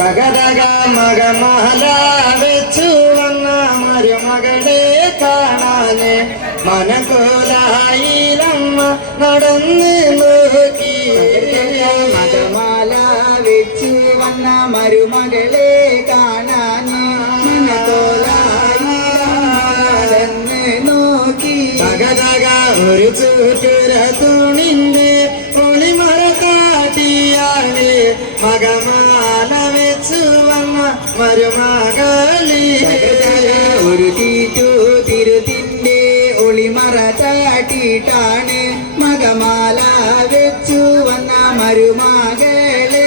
പകതക മകമാല വെച്ചു വന്ന മരുമകളെ കാണാന് മനക്കോലായിലമ്മ നടന്ന് നോക്കി. മകമാല വെച്ചു വന്ന മരുമകളെ കാണാന് മനക്കോലായിലന്ന് നോക്കി. പകതക ഒരു ചൂറ്റുര തുണിന്റെ ഒളിമറ കാട്ടിയാണ് മകമാല വെച്ചു വന്ന മരുമകളി. ഒരു തീറ്റു തിരുത്തിന്റെ ഒളിമറ ചാട്ടിട്ടാണ് മകമാല വെച്ചു വന്ന മരുമകളെ.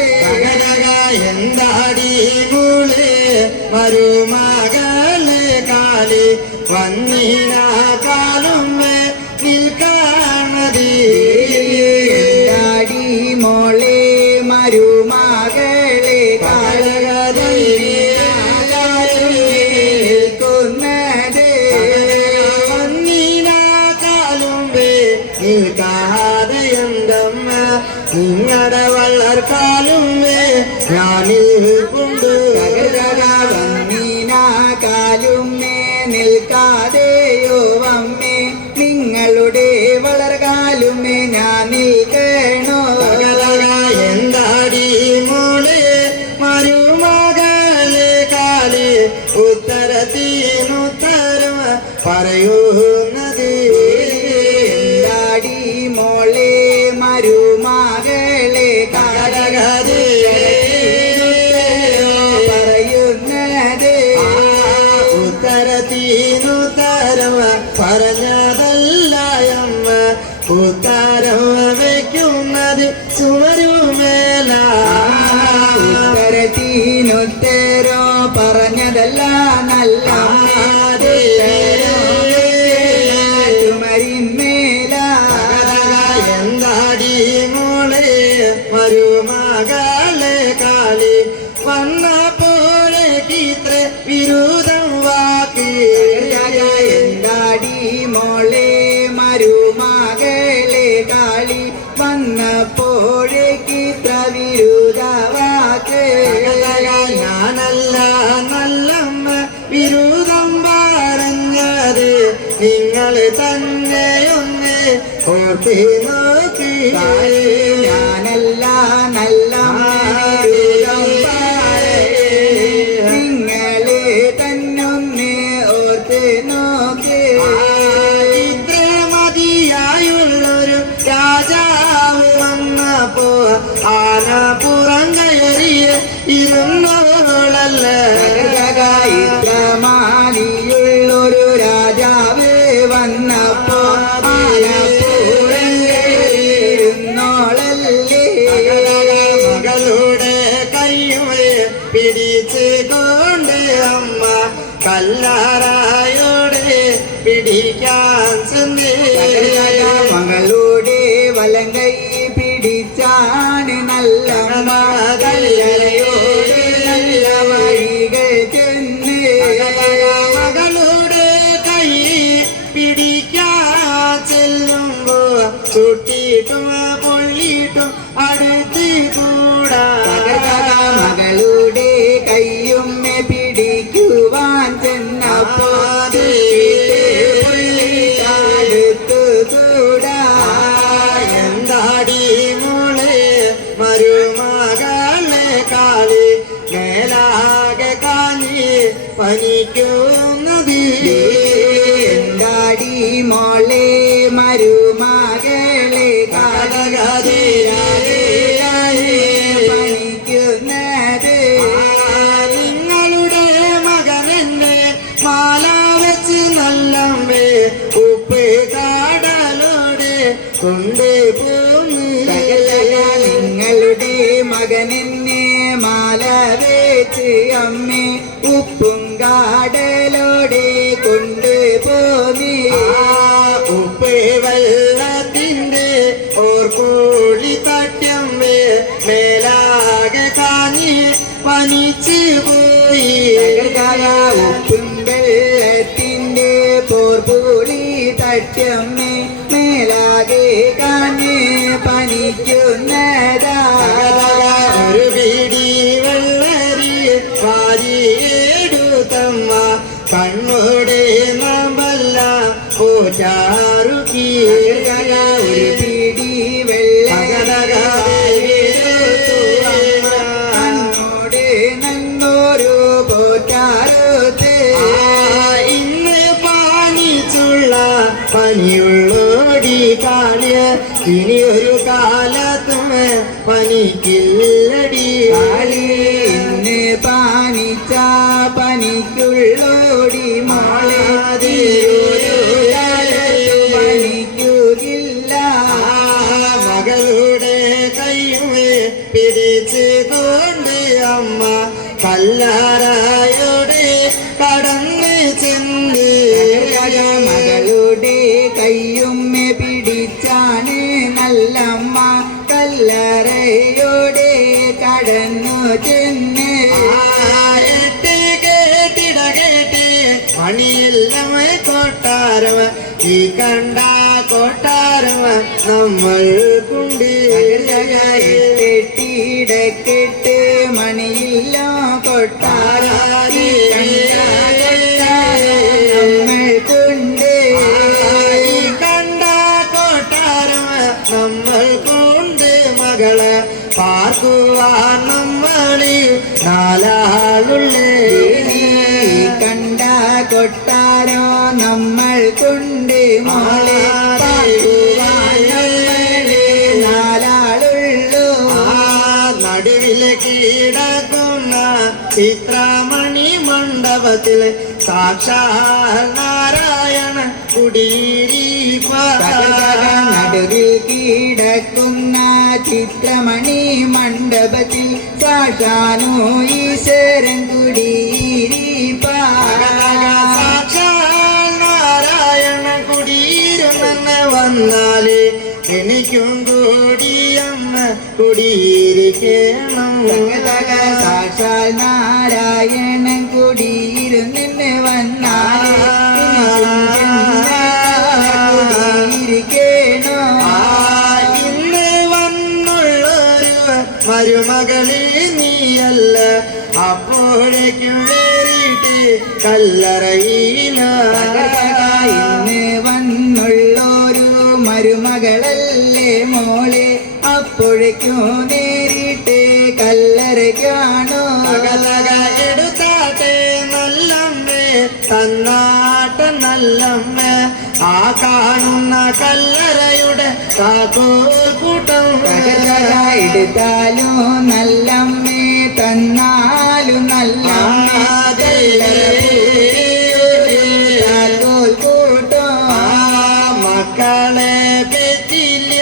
എന്താടി മൂള് മരുമകളെ കാലി വന്നീന കാലും നിൽക്കാണതി. എന്താടി മോളെ മരുമകളെ കാലകുന്നത്. വന്നീന കാലും നിൽക്കാതെന്തമ്മ നിങ്ങളുടെ വളർക്കാലും ഞാനിൽ കൊണ്ടു. വന്നീനാകാലും നിൽക്കാതെയോ അമ്മേ നിങ്ങളുടെ വളർകാലും ഞാൻ നിൽക്കണോ. എന്താടി മോളെ മരുമകളെ കാലി ഉത്തരത്തിനുത്തരം പറയുന്നത്. എന്താടി മോളെ മരുമകളെ പറയുന്നത്. ഉത്തരത്തിനുത്തരം പറഞ്ഞതല്ല അമ്മ ഉത്തരം വയ്ക്കുന്നത് ചുമരുമേല. ഉത്തരത്തിനുത്തരോ പറഞ്ഞതല്ല നല്ല ചുമരിന്മേല. എന്താടി മോളെ മരുമകളെ കാലി വന്നപ്പോഴേക്കിത്ര വിരുദ്ധം വാക്കി. എന്താടി മോളെ മരുമകളെ കാളി വന്നപ്പോഴേക്ക് വിരുദ്ധവാക്ക്. ഞാനല്ല നല്ലമ്മ വിരുദ്ധം പറഞ്ഞത് നിങ്ങൾ തന്നെയൊന്ന് ഓർത്തി നോക്കി. ഞാനല്ല നല്ല നിങ്ങളെ തന്നൊന്ന് ഓർത്ത് നോക്കി. ഇത്ര മതിയായുള്ളൊരു രാജാവ് വന്നപ്പോ ആന പുറം കയറിയ ഇരുന്നോളല്ല. ഇത്രമാലിയുള്ളൊരു രാജാവ് വന്നപ്പോ ഇരുന്നോളല്ലേ. മകളുടെ കയ്യുമേ പിടിച്ച് കൊണ്ട് അമ്മ കല്ലാറായോടെ പിടിക്കാൻ ചെന്നേ. മകളുടെ വലങ്കൈ പിടിച്ചാണ് നല്ല കല്ലറയോട് നല്ല വഴികൾ ചെന്ന്. മകളുടെ കൈ പിടിക്കാൻ ചെല്ലുമ്പോ ചുട്ടിട്ടും പൊള്ളിയിട്ടും അടുത്ത് കൂടാ. മകളുടെ കയ്യും പിടിക്കുവാൻ ചെന്നപ്പോ അടുത്തു കൂടാ. എന്താടി മോളെ മരുമകളെ കാലി മേലാകെ കാലി പനിക്കുന്നത്. എന്താടി മോളെ മരുമകളെ പണിക്കുന്നത്. നിങ്ങളുടെ മകനെന്നെ മാല വെച്ച് നല്ലമ്പേ ഉപ്പ് കാടലോടെ കൊണ്ടുപോന്നു. നിങ്ങളുടെ മകനെന്നെ മാല വെച്ച് അമ്മേ ഉപ്പും കാടലോടെ മകളോടെ കൊണ്ടുപോന്നേ ഉപ്പ് വെള്ളത്തിന്റെ ഓർക്കൂളി തട്യം മേലാകെ കാഞ്ഞ് പനിച്ചു പോയി ഉപ്പും വെള്ളത്തിന്റെ പോർപൂളി തട്ടമ്മേ മേലാകെ കാഞ്ഞ് പനിക്കുന്നതാ ഒരു പിടി വെള്ളരി വാരിയെടുത്തമ്മ കണ്ണോടെ നമ്പല്ല പോറ്റാറുക്കി ഒരു പിടി വെള്ളോട് നന്നോരു പോറ്റാറുത്ത് ഇന്ന് പാനിച്ചുള്ള പനിയുള്ളോടി കാളിയ ഇനി ഒരു കാലത്തും പനിക്കില്ലടി കാളി ഇന്ന് പാനിച്ച പനിക്കുള്ളോടി മോളെ പനിക്കുകില്ല മകളുടെ കയ്യുമേ പിടിച്ച് കൊണ്ട് അമ്മ കല്ലറയോടെ കടന്ന് ചെന്ന് മകളുടെ കയ്യുമ്മെ പിടിച്ചാണ് നല്ലമ്മ കല്ലറയോടെ കടന്നു ചെന്ന് എട്ട് കേട്ടിട കേട്ടി മണിയെല്ലാം കൊട്ടാരവ ഈ കണ്ട കൊട്ടാരവ നമ്മൾ കൊണ്ട് കെട്ടിടക്കെട്ട് മണിയില്ല കൊട്ടാരി നമ്മൾ കൊണ്ട് ഈ കണ്ട കൊട്ടാരവ നമ്മൾ കൊണ്ട് മകളെ പാർക്കുവാൻ നമ്മളി നാലാളുള്ളേ കണ്ട കൊട്ടാരോ നമ്മൾ കൊണ്ട് മോളെ നാലാളുള്ളൂ നടുവിലെ കിടക്കുന്ന ചിത്രാമണി മണ്ഡപത്തിൽ സാക്ഷാൽ നാരായണ കുടിയിരിപ്പ നടുവിൽ കിടക്കുന്ന ചിത്രമണി മണ്ഡപത്തിൽ സാക്ഷാനോ ഈശ്വരൻ കുടിയിരിപ്പ സാക്ഷാൽ നാരായണ കുടിയിരുമെന്ന് വന്നാല് എനിക്കും കൂടിയമ്മ കുടിയിരിക്കണം സാക്ഷാൽ നാരായണൻ കുടിയിരുന്ന് വന്നാൽ കുടിയിരിക്കണോ ഇന്ന് വന്നുള്ളൊരു മരുമകളിൽ നീയല്ല അപ്പോഴേക്കും വേറിട്ട് കല്ലറയില ഇന്ന് വന്നുള്ളൊരു മരുമകളല്ലേ മോളെ അപ്പോഴേക്കും നേരിട്ട് കല്ലറയ്ക്കാണോ എടുത്താട്ടെ നല്ലമ്മേ തന്നാട്ട നല്ലമ്മ ആ കാണുന്ന കല്ലറയുടെ താക്കോൽ കൂട്ടം എടുത്താലോ നല്ലമ്മേ തന്നാലും നല്ല കൂട്ടോ മക്കളെ പെറ്റില്ല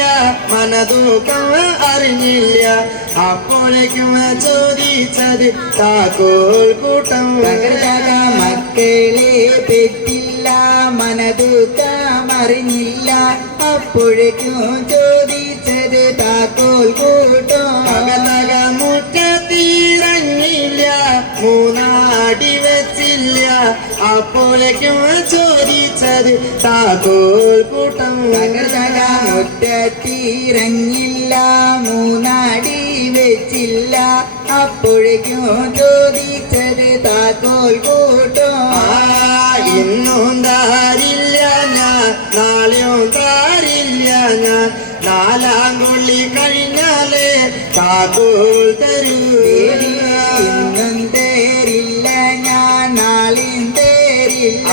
മനദൂക്കം അറിഞ്ഞില്ല അപ്പോഴേക്കും ചോദിച്ചത് താക്കോൽ കൂട്ടം മക്കളെ പെറ്റില്ല മനദുഃഖമറിഞ്ഞില്ല അപ്പോഴേക്കും ചോദിച്ചത് താക്കോൽ കൂട്ടോ മുറ്റത്തിറങ്ങില്ല മൂന്നാടി വെച്ചില്ല അപ്പോഴേക്കും ചോദിച്ചത് താക്കോൽ കൂട്ടം മുറ്റത്തിറങ്ങില്ല മൂന്നാടി വെച്ചില്ല അപ്പോഴേക്കും ചോദിച്ചത് താക്കോൽ കൂട്ടോ ഇന്നും താരില്ല ഞാൻ നാളെയും താരില്ല ഞാൻ നാലാം കൊള്ളി കഴിഞ്ഞാലേ താക്കോൽ തരൂ ഇന്നും തേരില്ല ഞാൻ നാളെയും തേരില്ല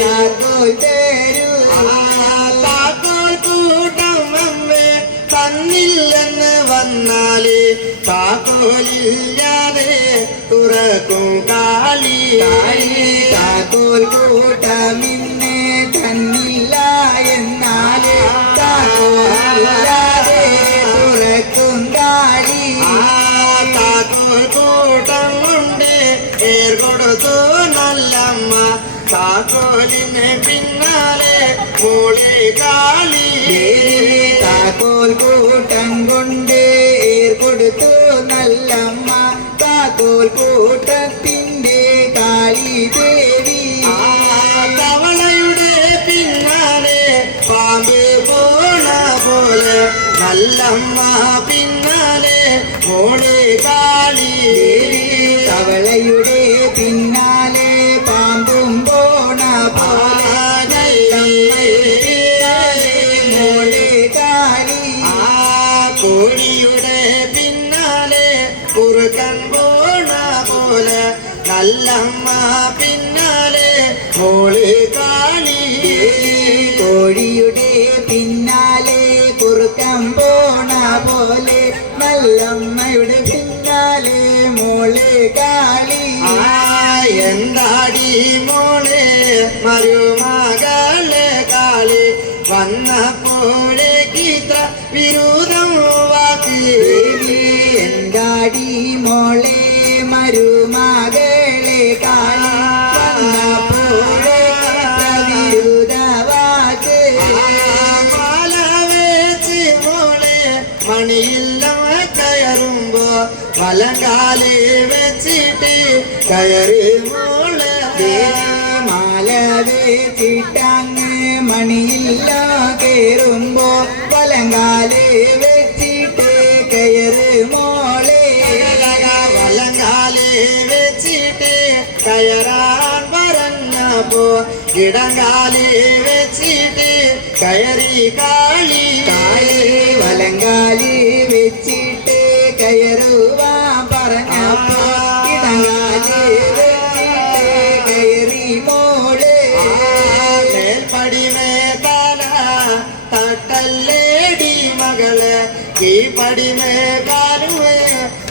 താക്കോൽ തരൂ താക്കോൽ കൂട്ടം അമ്മേ തന്നില്ലെന്ന് വന്നാല് താക്കോലില്ലാതെ തുറക്കും കാളി താക്കോൽ കൂട്ടമിന്നെ തന്നില്ല എന്നാല് താക്കോലില്ലാതെ തുറക്കും കാളി താക്കോൽ കൂട്ടം കൊണ്ട് കൊടുത്തു നല്ലമ്മ താക്കോലിന് പിന്നാലെ മോളെ കാളി താക്കോൽ കൂട്ടം കൊണ്ട് കൊടുത്തു നല്ലമ്മ താക്കോൽ കൂട്ടത്തിന്റെ കാളി ദേവി തവളയുടെ പിന്നാലെ പാമ്പ് പോണ പോലെ നല്ലമ്മ പിന്നാലെ മോളെ കാളി തവളയുടെ പിന്നാലെ പാമ്പും പോണ പോലെ മോളെ കാളി കോഴിയുടെ പിന്നാലെ കുറുക്കൻ പോണ പോലെ നല്ലമ്മ പിന്നാലെ മോള് കാളി കോഴിയുടെ പിന്നാലെ കുറുക്കം പോണ പോലെ നല്ലമ്മയുടെ പിന്നാലെ മോളെ കാളി എന്താടി മോളെ മരുമകളെ കാളി വന്നപ്പോഴേക്ക് ഇത്ര വിരോധം വാക്ക് എന്താടി മോളെ മരുമകളെ കാളി വന്നപ്പോഴേ വിരുദ്ധവാക്ക് മാല വെച്ച് മോളെ മണിയില്ല കയറുമ്പോ വലങ്കാലി വെച്ചിട്ട് കയറി മോളെ മാല വെച്ചിട്ടങ്ങ് മണിയില്ല കേറുമ്പോ വലങ്കാല് വെച്ചിട്ട് കയറ് മോളെ വലങ്കാലി വെച്ചിട്ട് കയറാൻ പറഞ്ഞപ്പോ ഇടങ്കാലി വെച്ചിട്ട് കയറി കാളി വലങ്കാല് വെച്ചിട്ട് കയറുവാൻ പറഞ്ഞപ്പോ ഇടങ്കാല് വെച്ചിട്ട് കയറി മോളെ മേൽപ്പടിമേ തല തട്ടല്ലേടി മകളെ ഈ പടിമേ കാലുമേ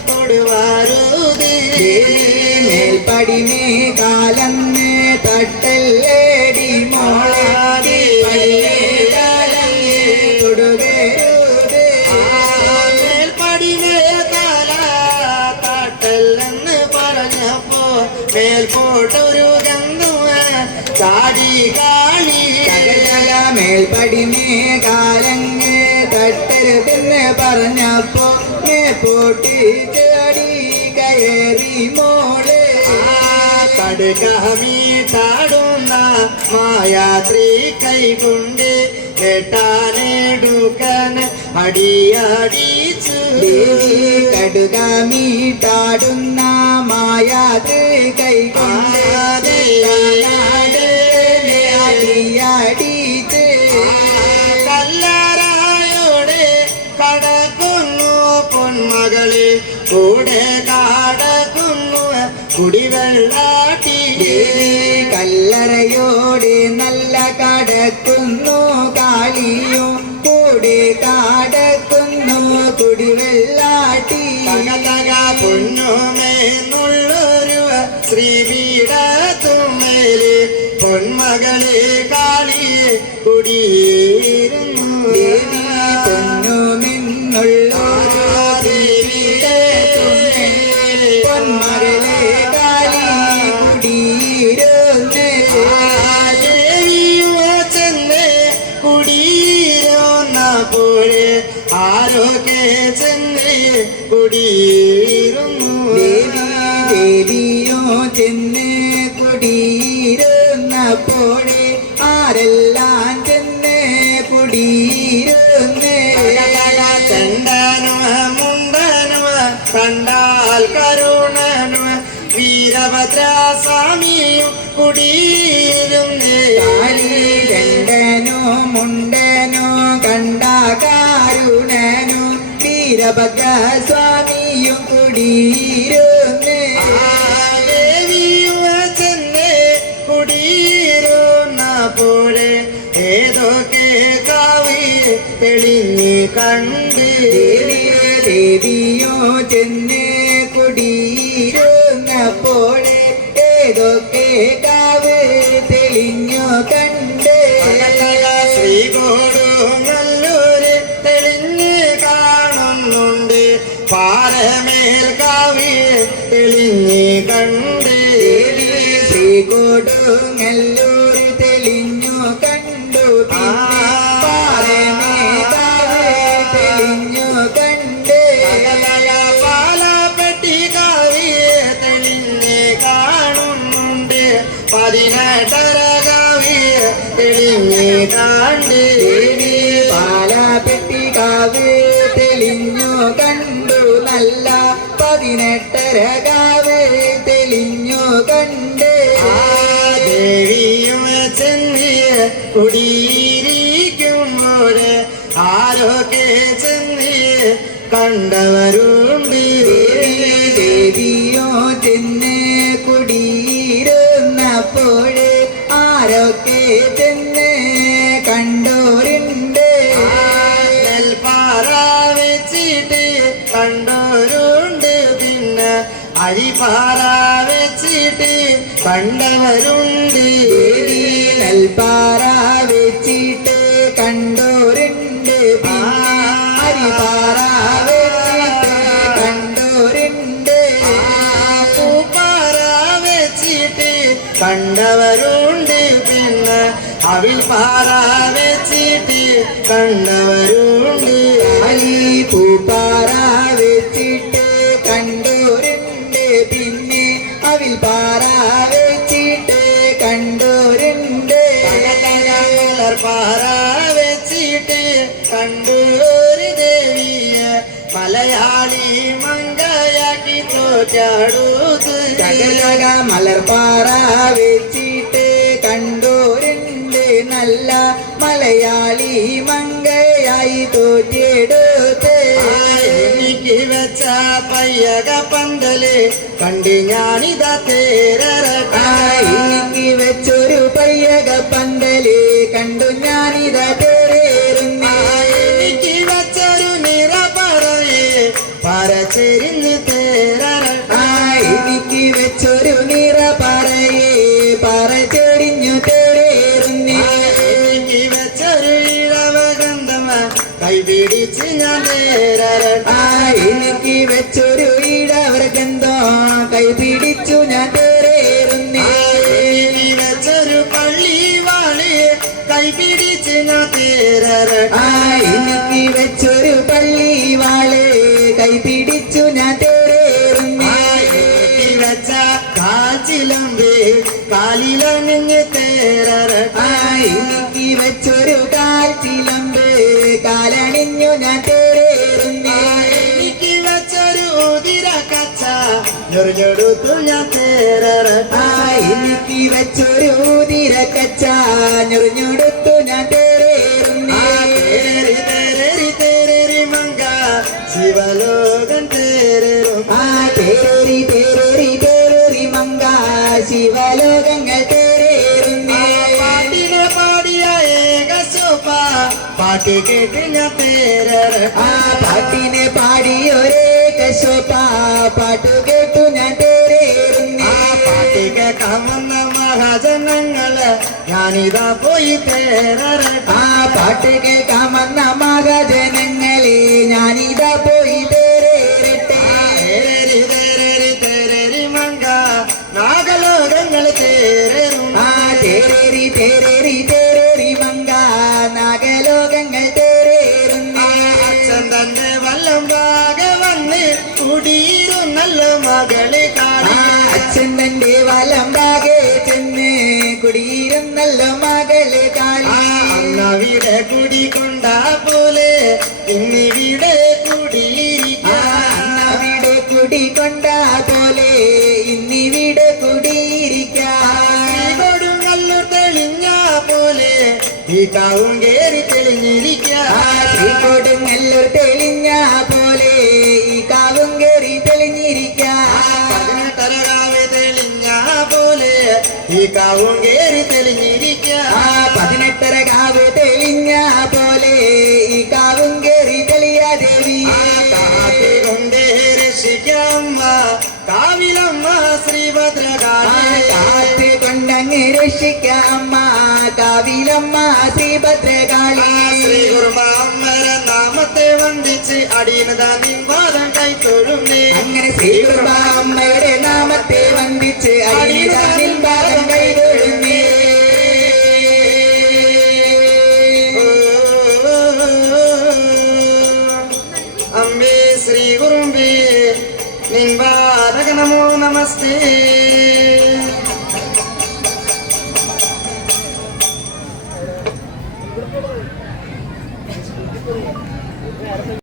കൊടുവാരുതി മേൽപ്പടിമേ കാലന്ന് തട്ടല്ലേടി മോളെ തൊടുകരുത് മേൽപ്പടിമേ തല തട്ടല്ലെന്ന് പറഞ്ഞപ്പോ മേൽപോട്ടൊരു ഗന്ധുവ ചാടി കാളി മേൽപ്പടിമേ കാലങ്ങ് തട്ടരുതെന്ന് പറഞ്ഞപ്പോ മേപ്പോട്ടി ചാടി കയറി മോളെ കടുകമീട്ടാടുന്ന മായാത്രി കൈകൊണ്ട് വെട്ടാനെടുക്കൻ അടിയടിച്ചു കടുകമീട്ടാടുന്ന മായാത് കൈകൊണ്ട് അടിയടിച്ച് കല്ലറായോടെ കടക്കുന്നു പൊന്മകളെ കൂടെ കടക്കുന്നു കുടിവെള്ളാട്ടി കല്ലറയോടെ നല്ല കടക്കുന്നു കാളിയോ കൂടെ കടക്കുന്നു കുടിവെള്ളാട്ടി തക പൊന്നുമേന്നുള്ളൊരു ശ്രീപീഠത്തുമ്മേല് പൊന്മകളെ കാളിയെ കുടിയിരുന്നു ദേവി പൊന്നുമെന്നുള്ളൊരു പൊന്മകളെ കാളി കുടിയിരുന്ന് ദേവിയോ ചെന്ന് കുടിയിരുന്നപ്പോഴേ ആരോഗ്യ ചെന്ന് കുടിയിരുന്നു ദേവിയോ ചെന്ന് കുടിയിരുന്നപ്പോഴേ ആരെല്ലാം ചെന്ന് കുടിയിരുന്ന് ചെണ്ടനുവ മുണ്ടനുവ കണ്ടാൽ കരുണനുവ വീരഭദ്രസ്വാമിയും കുടിയിരുന്നേ കാളി ദണ്ഡനോ മുണ്ടനോ കണ്ട കാരുണനോ വീരഭദ്രസ്വാമിയും കുടിയിരുന്ന് ദേവിയുവ ചെന്ന് കുടിയിരുന്നപ്പോഴേ ഏതൊക്കെ കാവി തെളിഞ്ഞ് കണ്ട് ദേവിയോ ചെന്ന് കുടിയിരുന്നപ്പോഴേ ഏതൊക്കെ കാവ് തെളിഞ്ഞു കണ്ട് ശ്രീകോടുങ്ങല്ലൂര് തെളിഞ്ഞ് കാണുന്നുണ്ട് പാറമേൽ കാവി തെളിഞ്ഞ് കണ്ട് കൊടുങ്ങല്ലൂർ തെളിഞ്ഞു കണ്ടു പിന്നെ പാറമേക്കാവ് തെളിഞ്ഞു കണ്ട് പാലപ്പെട്ടി കാവിയെ തെളിഞ്ഞ് കാണുന്നുണ്ട് 18 കാവിയെ തെളിഞ്ഞ് കണ്ട് പാലപ്പെട്ടിക്കാവ് തെളിഞ്ഞു കണ്ടു നല്ല 18 കാവ് തെളിഞ്ഞു കണ്ട് ദേവിയും ചെന്നിയെ കുടിയിരിക്കുമ്പോഴേ ആരൊക്കെ ചെന്നിയെ കണ്ടവരുണ്ട് ദേവിയോ ചെന്ന് കുടിയിരുന്നപ്പോഴേ ആരൊക്കെ ചെന്ന് കണ്ടോരുണ്ട് നെൽപ്പാറ വെച്ചിട്ട് കണ്ടവരുണ്ട് പിന്നെ അരിപ്പാറ വെച്ചിട്ട് കണ്ടവരുണ്ട് ദേവി നെൽപ്പാറ വെച്ചിട്ട് കണ്ടോരുണ്ട് പിന്നെ അരിപ്പാറ വെച്ചിട്ട് കണ്ടോരുണ്ട് പൂപ്പാറ വെച്ചിട്ട് കണ്ടവരുണ്ട് പിന്നെ അവിൽപ്പാറ വെച്ചിട്ട് കണ്ടവരുണ്ട് പൂപ്പാറ വെച്ചിട്ട് കണ്ടോരുണ്ട് പിന്നെ അവിൽപ്പാറ വെച്ചിട്ട് കണ്ടോരുണ്ട് പാറ വെച്ചിട്ട് കണ്ടൂര് ദേവിയെ മലയാളി മങ്കയാക്കി തോറ്റാടൂത് മലർപ്പാറ വെച്ചിട്ട് കണ്ടോരുണ്ട് നല്ല മലയാളി മങ്കയായി തോറ്റെടുത്ത് എനിക്ക് വെച്ച പയ്യക പന്തല് കണ്ടി ഞാനിതാ തേരറട്ടായി എനിക്ക് വെച്ചൊരു പയ്യക പന്തല് കണ്ടു ഞാനിതാ തേരേറുന്നേ എനിക്ക് വെച്ചൊരു നിറ പറയേ പറച്ചെരിഞ്ഞ് തേരറട്ടായി എനിക്ക് വെച്ചൊരു നിറ പറയേ പറച്ചെടിഞ്ഞു തേരേറുന്നേ എനിക്ക് വെച്ചൊരു ഇളവഗന്ധമ കൈപിടിച്ച് ഞാൻ തേരറട്ടായി എനിക്ക് വെച്ചൊരു ഇടവർഗന്ധോ കൈപിടിച്ചു ഞാൻ തേരേറുന്നേ എനിക്ക് വെച്ചൊരു പള്ളി വാളിയെ കൈപിടിച്ച് ഞാൻ തേരറട്ടായി എനിക്ക് വെച്ചൊരു പള്ളി വാള് കൈപിടിച്ചു ഞാൻ തേരേറുന്നേ വെച്ച കാച്ചിലമ്പേ കാലിലണിഞ്ഞ് തേരറട്ടായി എനിക്ക് വെച്ചൊരു കാൽച്ചിലമ്പ് കാലണിഞ്ഞു ഞാൻ തേരേറുന്നേ എനിക്ക് വെച്ചൊരു ഉതിര കച്ച ഞൊറിഞ്ഞെടുത്തു ഞാൻ തേരറട്ടായി എനിക്ക് വെച്ചൊരു ഉതിരക്കച്ച ഞൊറിഞ്ഞെടുത്തു ഞാൻ തേരേറുന്നേ തേരറി തേരറി തേരറി മങ്ക ശിവലോകൻ തേരറും തേരേറി തേരേറി തേരേറി മങ്ക ശിവലോകങ്ങൾ തേരേറുന്നേ പാട്ടിനെ പാടിയ ഏകശോഭ പാട്ട് കേട്ട് ഞാൻ തേരറട്ടായി പാട്ടിനെ പാടിയൊരേ കശോപ്പ പാട്ടു കേട്ടു ഞാൻ തേരേറുന്നേ പാട്ട് കേൾക്കാൻ വന്ന മഹാജനങ്ങള് ഞാനിതാ പോയി തേരറട്ടായി പാട്ട് കേൾക്കാൻ വന്ന മഹാജനങ്ങളെ ഞാനിതാ പോയി തേരേറട്ടെ തേരറി തേരറി തേരറി മങ്ക നാഗലോകങ്ങൾ തേരറും തേരേറി തേരേറി തേരേറി മങ്ക നാഗലോകങ്ങൾ തേരേറുന്നേ അച്ഛൻ തന്റെ വല്ലം ഭാഗ വന്ന് കുടിയിരുന്നല്ല മകളെ കാണി അച്ഛൻ തന്റെ വലമ്പാകെ ചെന്ന് കുടിയിരുന്നല്ലോ മകള് കാളി അന്നവിടെ കുടികൊണ്ട പോലെ ഇന്നിവിടെ അന്നവിടെ കുടികൊണ്ട പോലെ ഇന്നിവിടെ കുടിയിരിക്കാം കൊടുങ്ങല്ലൂർ തെളിഞ്ഞ പോലെ ഈ കാവും കേറി തെളിഞ്ഞിരിക്കാം കൊടുങ്ങല്ലൂർ തെളിഞ്ഞ പോലെ ഈ കാവും കേറി തെളിഞ്ഞിരിക്കാം 18 കാവ് തെളിഞ്ഞ പോലെ ഈ കാവും കേറി തെളിഞ്ഞിരിക്കാം 18 കാവ് തെളിഞ്ഞ പോലെ ഈ കാവും കേറി തെളിയ ദേവി കൊണ്ടേ രക്ഷിക്കമ്മ കാവിലമ്മ ശ്രീഭദ്രകാളി കൊണ്ടങ്ങ് രക്ഷിക്കമ്മ കാവിലമ്മ ശ്രീഭദ്രകാളി ശ്രീ കുർമാമ്മര നാമത്തെ വന്ദിച്ച് അടിയനത നിൻപാദം കൈത്തൊഴുന്നേ അങ്ങനെ ശ്രീകുർബാമ്മയുടെ നാമത്തെ വന്ദിച്ച് അടിയനിൽ ഭാഗം നിൻപാദക നമോ നമസ്തേ